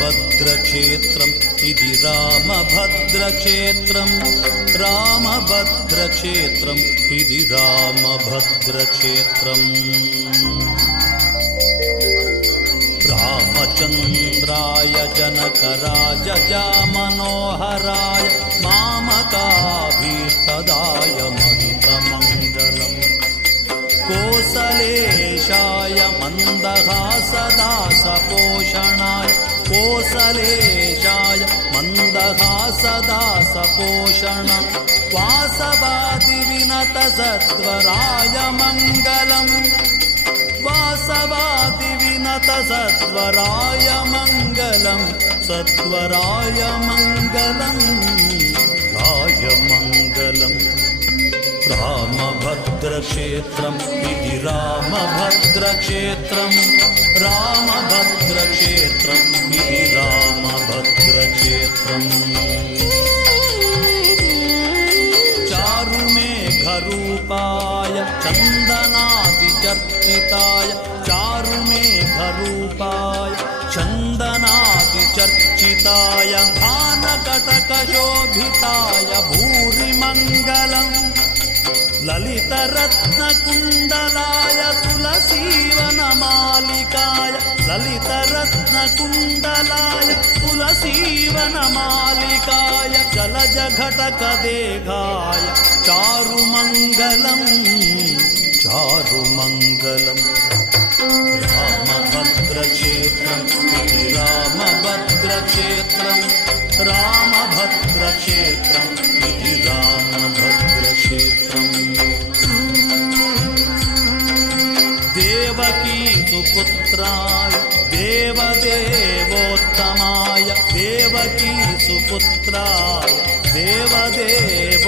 रामभद्रक्षेत्रम् इति रामभद्रक्षेत्रम् रामभद्रक्षेत्रम् इति रामभद्रक्षेत्रम् रामचन्द्राय जनकराजजामनोहराय मामकाभीष्टदाय महितमङ्गलम् कोसलेशाय मन्दहासदासपोषणाय कोसलेशाय मन्दहासदासपोषण वासवादिविनतसत्वराय मङ्गलम् वासवादिविनतसत्वराय मङ्गलम् सत्वराय मङ्गलम् राय मङ्गलम् रामभद्रक्षेत्रम् इति रामभद्रक्षेत्रम् रामभद्रक्षेत्रम् इति रामभद्रक्षेत्रम् चारुमेघरूपाय चन्दनादिचर्चिताय चारुमेघरूपाय चन्दनादिचर्चिताय भानकटकशोभिताय भूरिमङ्गलम् ललितरत्नकुण्डलाय तुलसीवनमालिकाय ललितरत्नकुण्डलाय तुलसीवनमालिकाय जलजघटकदेहाय चारुमङ्गलम् चारुमङ्गलम् रामभद्रक्षेत्रम् इति रामभद्रक्षेत्रम् रामभद्रक्षेत्रम् इति रामभद्रक्षेत्रम् देवकी सुपुत्राय देवदेवोत्तमाय देवकी सुपुत्राय देवदेवोत्तमाय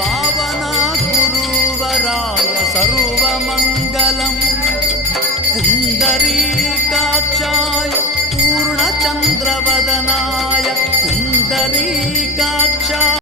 पावनागुरुवराय सर्वमङ्गलम् पुण्डरीकाक्षाय पूर्णचन्द्रवदनाय पुण्डरीकाक्षाय